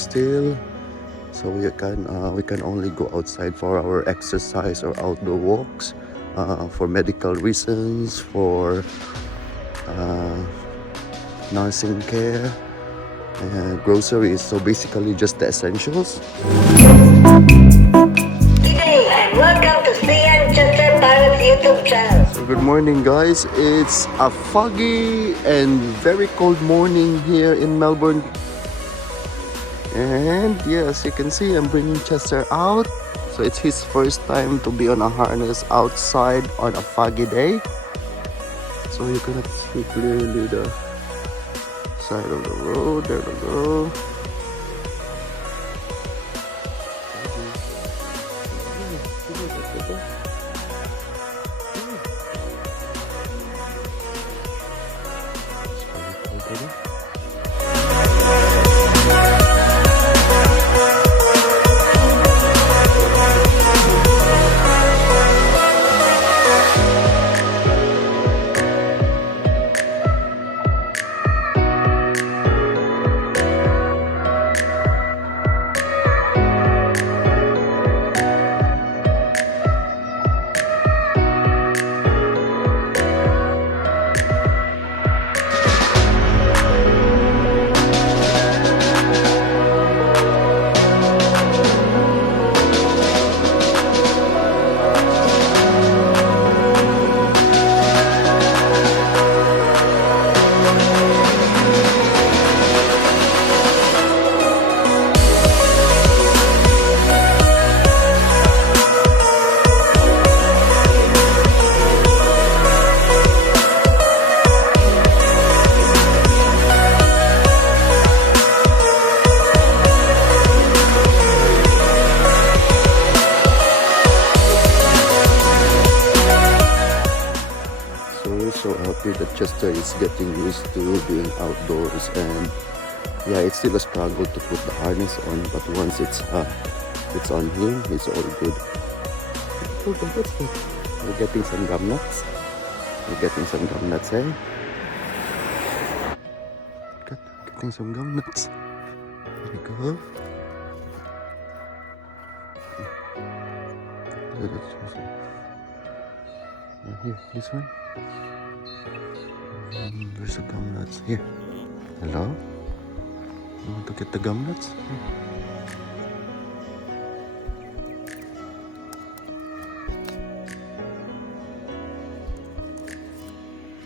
still, so we can only go outside for our exercise or outdoor walks, for medical reasons, for nursing care and groceries. So basically just the essentials. And welcome to Cyan and Chester Parrots YouTube channel. So good morning guys, it's a foggy and very cold morning here in Melbourne. And yes, you can see I'm bringing Chester out. So it's his first time to be on a harness outside on a foggy day. So you cannot see clearly the side of the road. There we go. So happy that Chester is getting used to being outdoors, and yeah, it's still a struggle to put the harness on, but once it's on him, it's all good. Oh, what's that? We're getting some gum nuts. We're getting some gum nuts, eh? Getting some gum nuts. There we go. Here, this one. There's the gum nuts here. Hello? You want to get the gum nuts?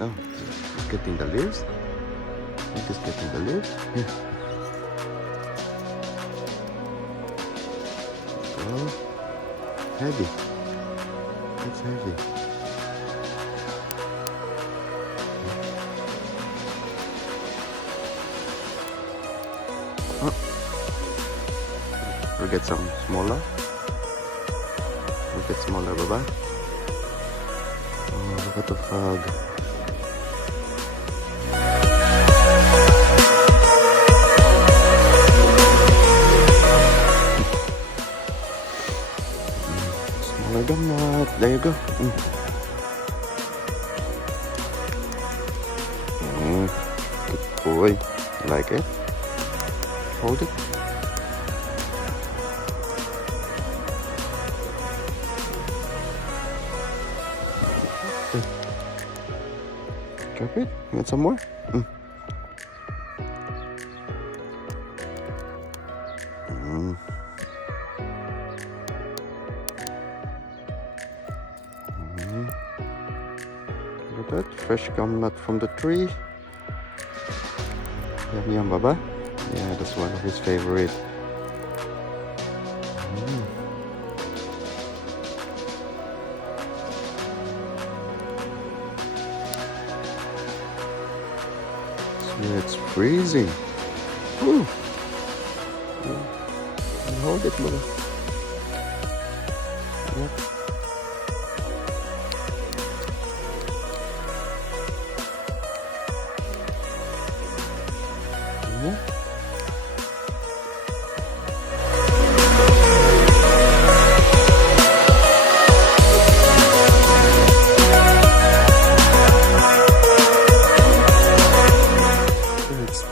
Oh, he's getting the leaves? I think he's getting the leaves. Here. Oh, heavy. It's heavy. We'll get some smaller. We'll get smaller, bye-bye. Oh, look at the fog. Smaller gum nut. There you go. Good boy. You like it? Hold it. Drop it. You want some more? Look at that. Fresh gum nut from the tree. Yum yum, Baba. Yeah, that's one of his favorite. Yeah, it's freezing. Ooh. Hold it, Mother. Yep.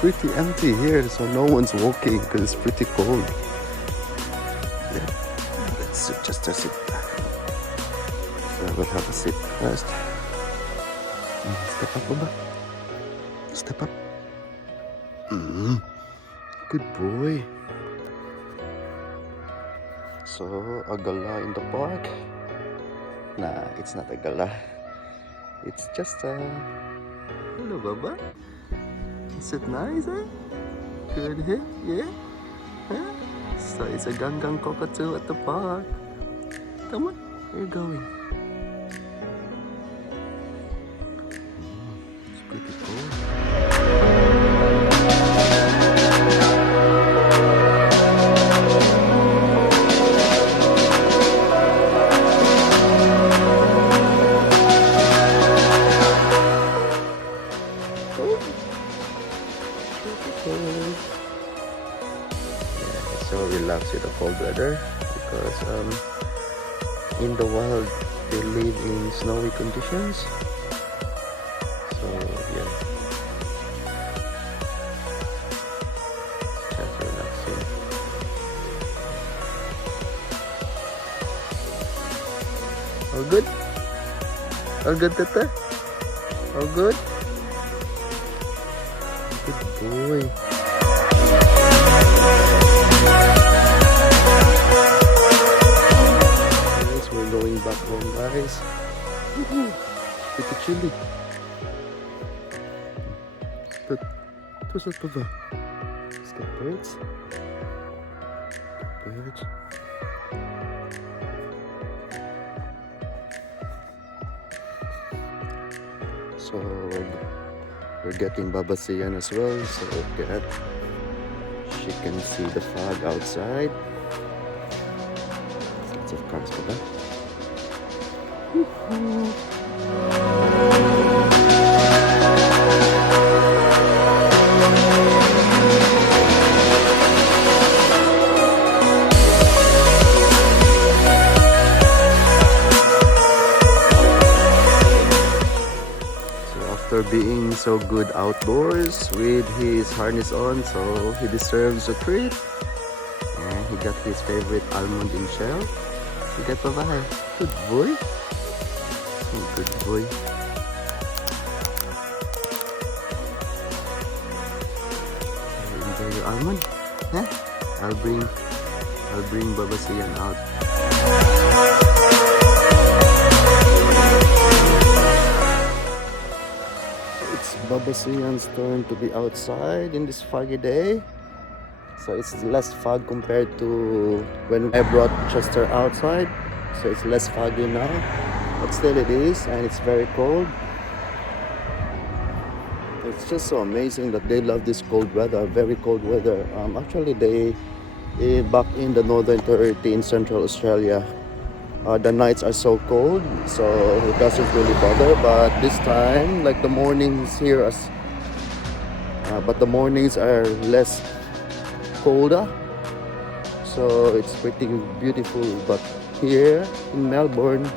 pretty empty here, so no one's walking because it's pretty cold. Yeah, let's just sit. So we'll have a sit first. Step up, Baba. Step up. Good boy. So, a gala in the park? Nah, it's not a gala. It's just a... Hello, Baba. Is it nice, eh? Good, eh? Yeah? Huh? So, it's a Macaw Cockatoo at the park. Come on, where are you going? It's pretty cool. So relax with the cold weather because in the wild they live in snowy conditions. So yeah, just relaxing. All good? All good, Tata? All good? Good boy. Guys, we're going back home, guys. Pretty chilly. But what's that, Papa? Is that birds? Birds. So we're getting Baba Cyan as well, so that she can see the fog outside. Lots of cars, Baba. After being so good outdoors with his harness on, so he deserves a treat. And he got his favorite almond in shell. He got Baba. Good boy. Oh, good boy. Enjoy your almond? Yeah? I'll bring Baba Cyan out. It's Baba Cyan's turn to be outside in this foggy day. So it's less fog compared to when I brought Chester outside. So it's less foggy now, but still it is, and it's very cold. It's just so amazing that they love this cold weather, very cold weather. Actually, back in the northern territory in Central Australia, the nights are so cold, so it doesn't really bother. But this time, like the mornings here, but the mornings are less colder, so it's pretty beautiful. But here in Melbourne,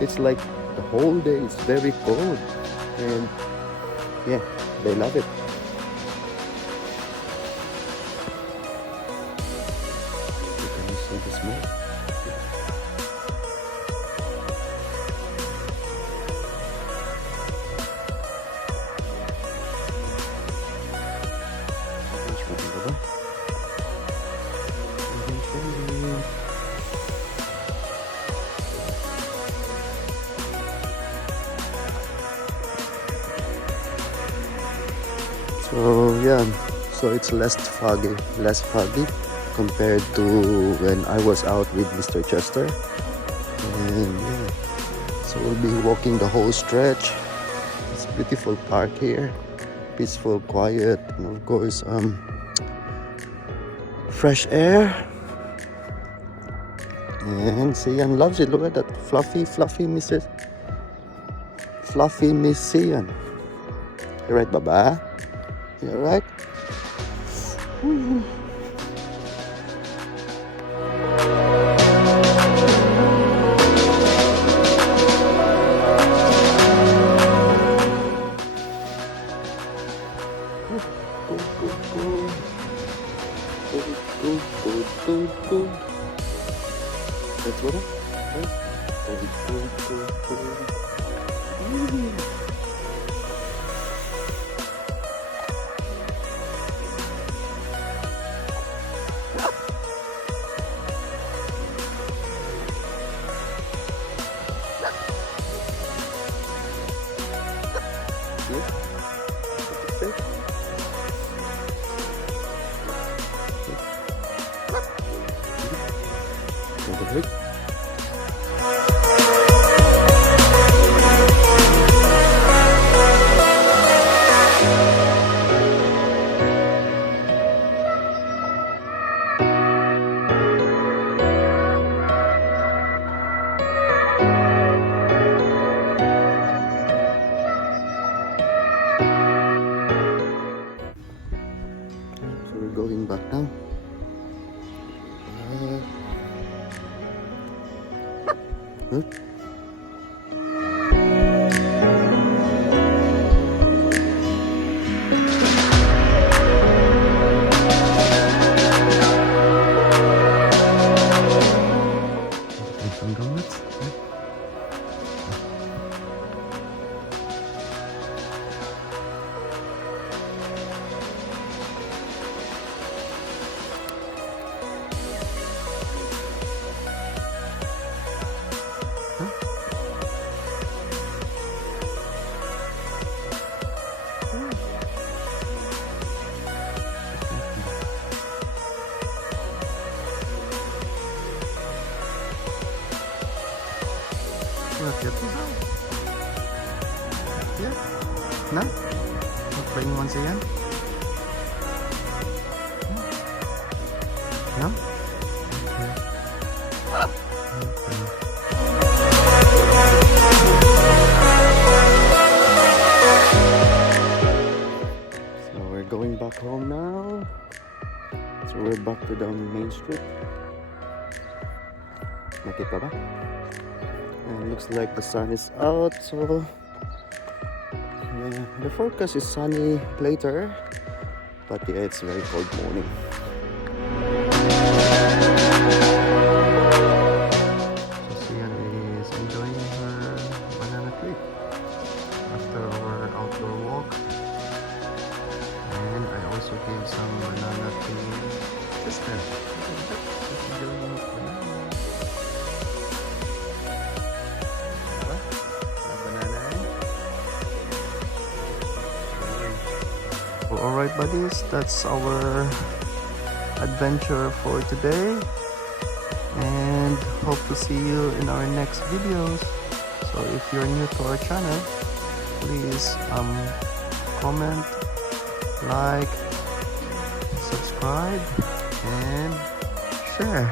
it's like the whole day is very cold, and yeah, they love it. Can you see the smoke? So yeah, so it's less foggy compared to when I was out with Mr. Chester. And yeah, so we'll be walking the whole stretch. It's a beautiful park here, peaceful, quiet, and of course fresh air. And Cyan loves it. Look at that fluffy Miss Cyan. You right, Baba? You alright? Good. That's what Good. So we're going back now. Huh? Some donuts? Get this out. Yeah. No? Not playing once again? No? So we're going back home now. So we're back to the main street. Nakita ba? And looks like the sun is out, so yeah, the forecast is sunny later, but yeah, it's very cold morning. So Cyan is enjoying her banana trip after our outdoor walk, and I also gave some banana to Chester. She's enjoying his banana. Alright buddies, that's our adventure for today, and hope to see you in our next videos. So if you're new to our channel, please comment, like, subscribe and share.